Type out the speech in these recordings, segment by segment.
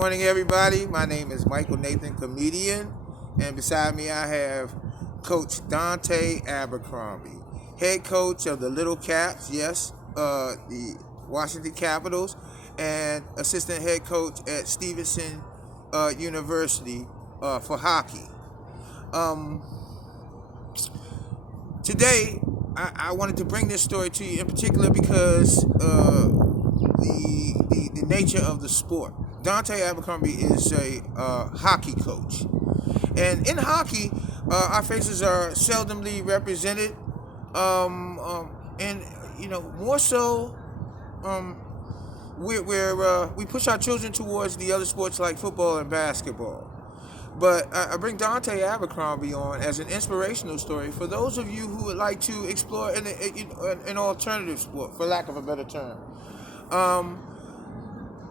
morning, everybody. My name is Michael Nathan, comedian, and beside me I have Coach Daunte Abercrombie, head coach of the Little Caps, yes, the Washington Capitals, and assistant head coach at Stevenson University for hockey. Um, Today, I wanted to bring this story to you in particular because the nature of the sport. Daunte Abercrombie is a hockey coach, and in hockey, our faces are seldomly represented, and more so. Um, we push our children towards the other sports like football and basketball. But I bring Daunte Abercrombie on as an inspirational story for those of you who would like to explore an alternative sport, for lack of a better term. Um,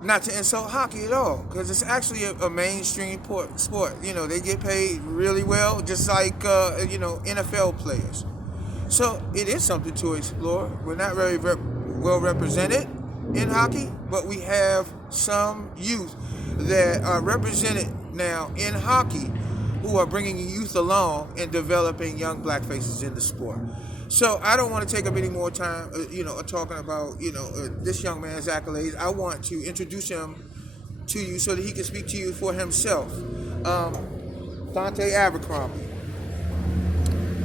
Not to insult hockey at all, because it's actually a mainstream sport. They get paid really well, just like NFL players. So it is something to explore. We're not very well represented in hockey, but we have some youth that are represented now in hockey who are bringing youth along and developing young black faces in the sport. So I don't want to take up any more time, talking about this young man's accolades. I want to introduce him to you so that he can speak to you for himself. Daunte Abercrombie.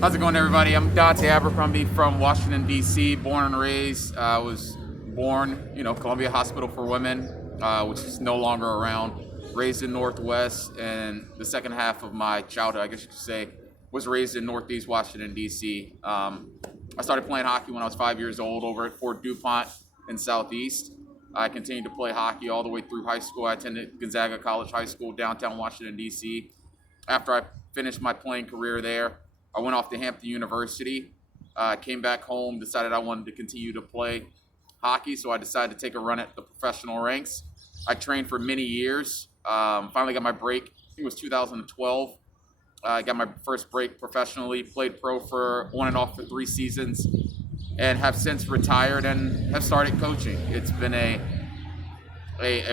How's it going, everybody? I'm Daunte Abercrombie from Washington, D.C., born and raised. I was born, Columbia Hospital for Women, which is no longer around. Raised in Northwest, and the second half of my childhood, I guess you could say, was raised in Northeast Washington, D.C. I started playing hockey when I was 5 years old over at Fort DuPont in Southeast. I continued to play hockey all the way through high school. I attended Gonzaga College High School, downtown Washington, D.C. After I finished my playing career there, I went off to Hampton University, came back home, decided I wanted to continue to play hockey, so I decided to take a run at the professional ranks. I trained for many years, finally got my break, I think it was 2012. I got my first break professionally, played pro for on and off for 3 seasons, and have since retired and have started coaching. It's been a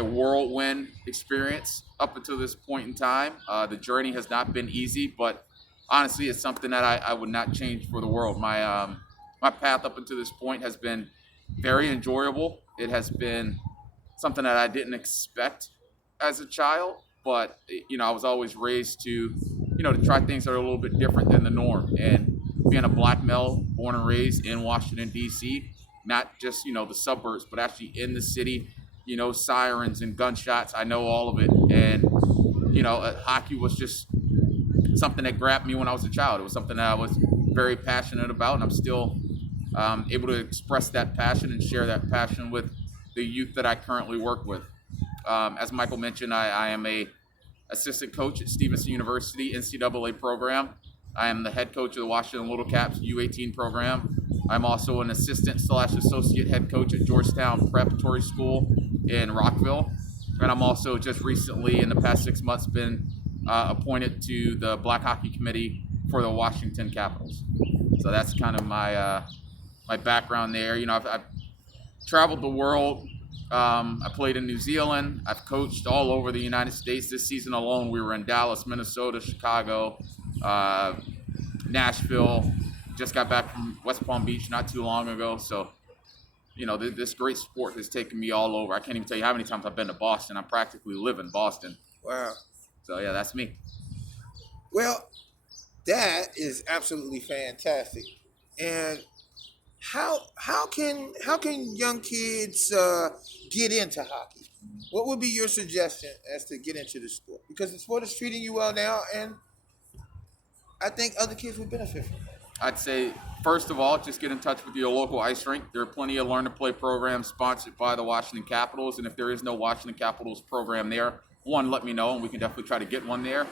whirlwind experience up until this point in time. The journey has not been easy, but honestly, it's something that I would not change for the world. My path up until this point has been very enjoyable. It has been something that I didn't expect as a child, but I was always raised to to try things that are a little bit different than the norm. And being a black male born and raised in Washington, D.C., not just the suburbs, but actually in the city, sirens and gunshots, I know all of it. And hockey was just something that grabbed me when I was a child. It was something that I was very passionate about, and I'm still able to express that passion and share that passion with the youth that I currently work with. As Michael mentioned, I am a assistant coach at Stevenson University NCAA program. I am the head coach of the Washington Little Caps U18 program. I'm also an assistant/associate head coach at Georgetown Preparatory School in Rockville. And I'm also just recently, in the past 6 months, been appointed to the Black Hockey Committee for the Washington Capitals. So that's kind of my background there. I've traveled the world. I played in New Zealand. I've coached all over the United States. This season alone, we were in Dallas, Minnesota, Chicago, Nashville. Just got back from West Palm Beach not too long ago. So, this great sport has taken me all over. I can't even tell you how many times I've been to Boston. I practically live in Boston. Wow. So, yeah, that's me. Well, that is absolutely fantastic. And how can young kids get into hockey? What would be your suggestion as to get into the sport? Because the sport is treating you well now, and I think other kids would benefit from it. I'd say, first of all, just get in touch with your local ice rink. There are plenty of learn to play programs sponsored by the Washington Capitals, and if there is no Washington Capitals program there, one, let me know, and we can definitely try to get one there.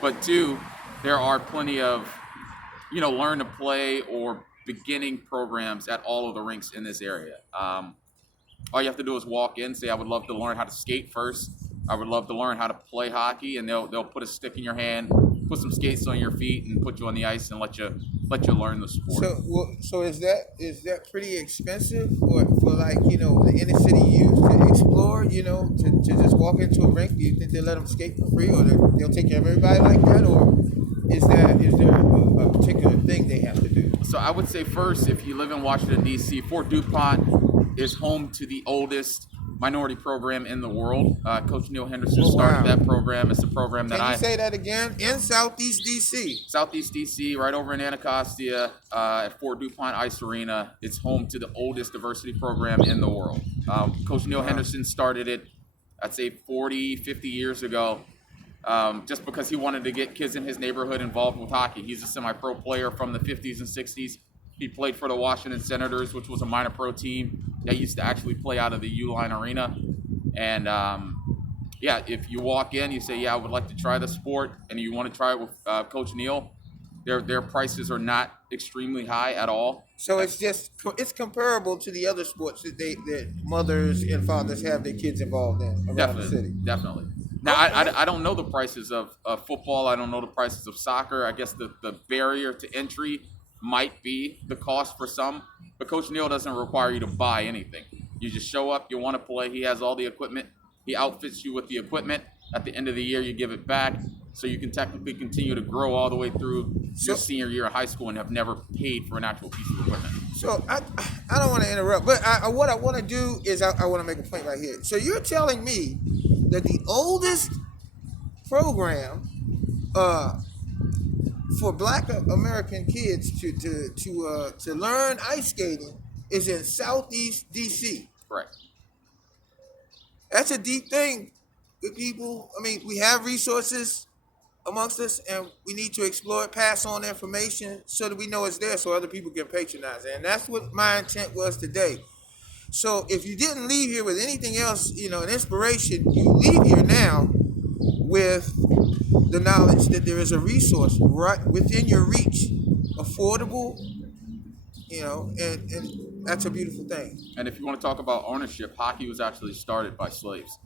But two, there are plenty of, learn to play or beginning programs at all of the rinks in this area. All you have to do is walk in, say, I would love to learn how to skate first. I would love to learn how to play hockey, and they'll put a stick in your hand, put some skates on your feet, and put you on the ice and let you let you learn the sport. So is that pretty expensive for like the inner city youth to explore? To just walk into a rink. Do you think they let them skate for free, or they'll take care of everybody like that, or is there a particular thing they have to do? So I would say first, if you live in Washington D.C., Fort DuPont is home to the oldest minority program in the world. Coach Neil Henderson Oh started wow! that program. It's a program that Can you say that again? In Southeast DC. Southeast DC, right over in Anacostia, at Fort DuPont Ice Arena. It's home to the oldest diversity program in the world. Coach Neil Wow. Henderson started it, I'd say 40, 50 years ago, just because he wanted to get kids in his neighborhood involved with hockey. He's a semi-pro player from the 50s and 60s. He played for the Washington Senators, which was a minor pro team that used to actually play out of the Uline Arena. And yeah, if you walk in, you say, yeah, I would like to try the sport, and you want to try it with Coach Neil, their prices are not extremely high at all. So it's comparable to the other sports that mothers and fathers have their kids involved in around the Definitely, city. definitely. Now, Okay. I don't know the prices of football. I don't know the prices of soccer. I guess the barrier to entry might be the cost for some, but Coach Neal doesn't require you to buy anything. You just show up, you want to play. He has all the equipment. He outfits you with the equipment. At the end of the year, you give it back, so you can technically continue to grow all the way through your So senior year of high school and have never paid for an actual piece of equipment. so I don't want to interrupt, but what I want to do is I want to make a point right here. So you're telling me that the oldest program uh, for Black American kids to learn ice skating is in Southeast DC. Correct. That's a deep thing with people. I mean, we have resources amongst us, and we need to explore it, pass on information so that we know it's there, so other people can patronize it. And that's what my intent was today. So if you didn't leave here with anything else, an inspiration, you leave here now with the knowledge that there is a resource right within your reach, affordable, and that's a beautiful thing. And if you want to talk about ownership, hockey was actually started by slaves.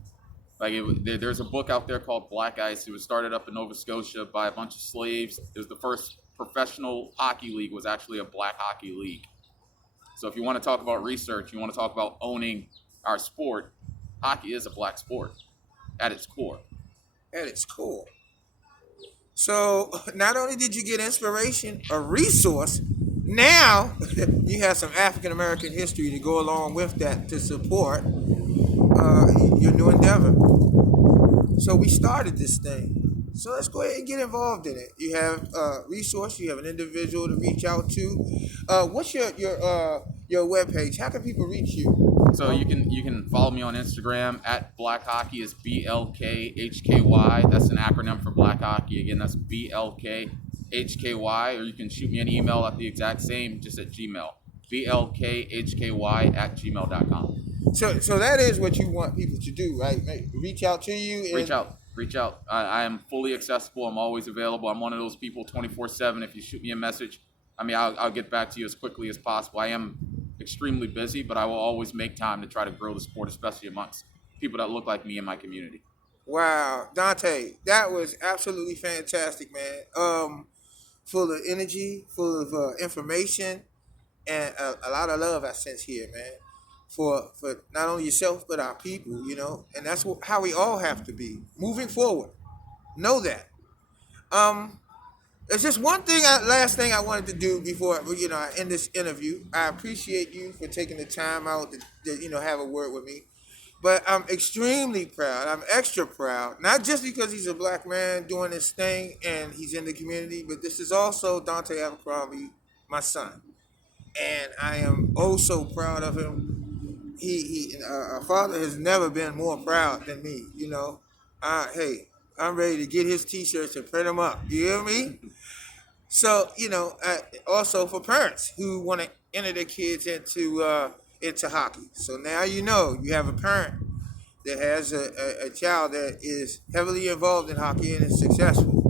Like there's a book out there called Black Ice. It was started up in Nova Scotia by a bunch of slaves. It was the first professional hockey league. Was actually a black hockey league. So if you want to talk about research, you want to talk about owning our sport, hockey is a black sport at its core. At its core. So not only did you get inspiration, a resource, now you have some African American history to go along with that to support your new endeavor. So we started this thing. So let's go ahead and get involved in it. You have a resource. You have an individual to reach out to. What's your webpage? How can people reach you? So you can follow me on Instagram at Black Hockey is BLKHKY. That's an acronym for Black Hockey. Again, that's BLKHKY. Or you can shoot me an email at the exact same, just at Gmail. BLKHKY@gmail.com. So that is what you want people to do, right? Reach out to you. Reach out. I am fully accessible. I'm always available. I'm one of those people 24/7. If you shoot me a message, I mean, I'll get back to you as quickly as possible. I am extremely busy, but I will always make time to try to grow the sport, especially amongst people that look like me in my community. Wow, Daunte, that was absolutely fantastic, man. Full of energy, full of information, and a lot of love I sense here, man. For not only yourself but our people, and that's how we all have to be moving forward. Know that. Um, there's just one thing, last thing I wanted to do before I end this interview. I appreciate you for taking the time out to have a word with me. But I'm extremely proud. I'm extra proud, not just because he's a black man doing this thing and he's in the community, but this is also Daunte Anercrobie, my son, and I am oh so proud of him. Our father has never been more proud than me. Hey, I'm ready to get his T-shirts and print them up. You hear me? So also for parents who want to enter their kids into hockey. So now you have a parent that has a child that is heavily involved in hockey and is successful.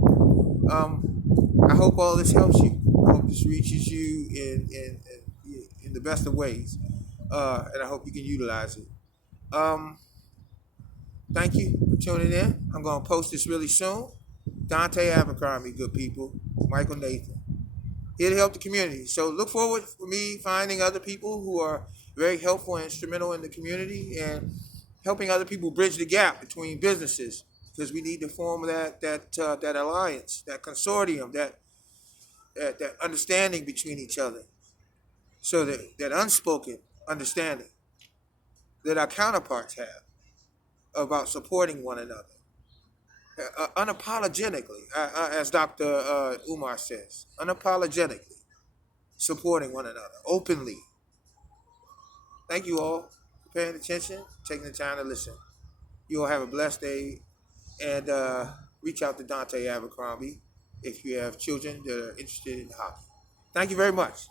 I hope all this helps you. I hope this reaches you in the best of ways, and I hope you can utilize it. Um, Thank you for tuning in. I'm gonna post this really soon. Daunte Abercrombie, good people. Michael Nathan. here to help the community. So look forward for me finding other people who are very helpful and instrumental in the community and helping other people bridge the gap between businesses, because we need to form that alliance, that consortium, that understanding between each other, so that unspoken understanding that our counterparts have about supporting one another unapologetically, as Dr. Umar says, unapologetically supporting one another openly. Thank you all for paying attention, taking the time to listen. You all have a blessed day, and reach out to Daunte Abercrombie if you have children that are interested in hockey. Thank you very much.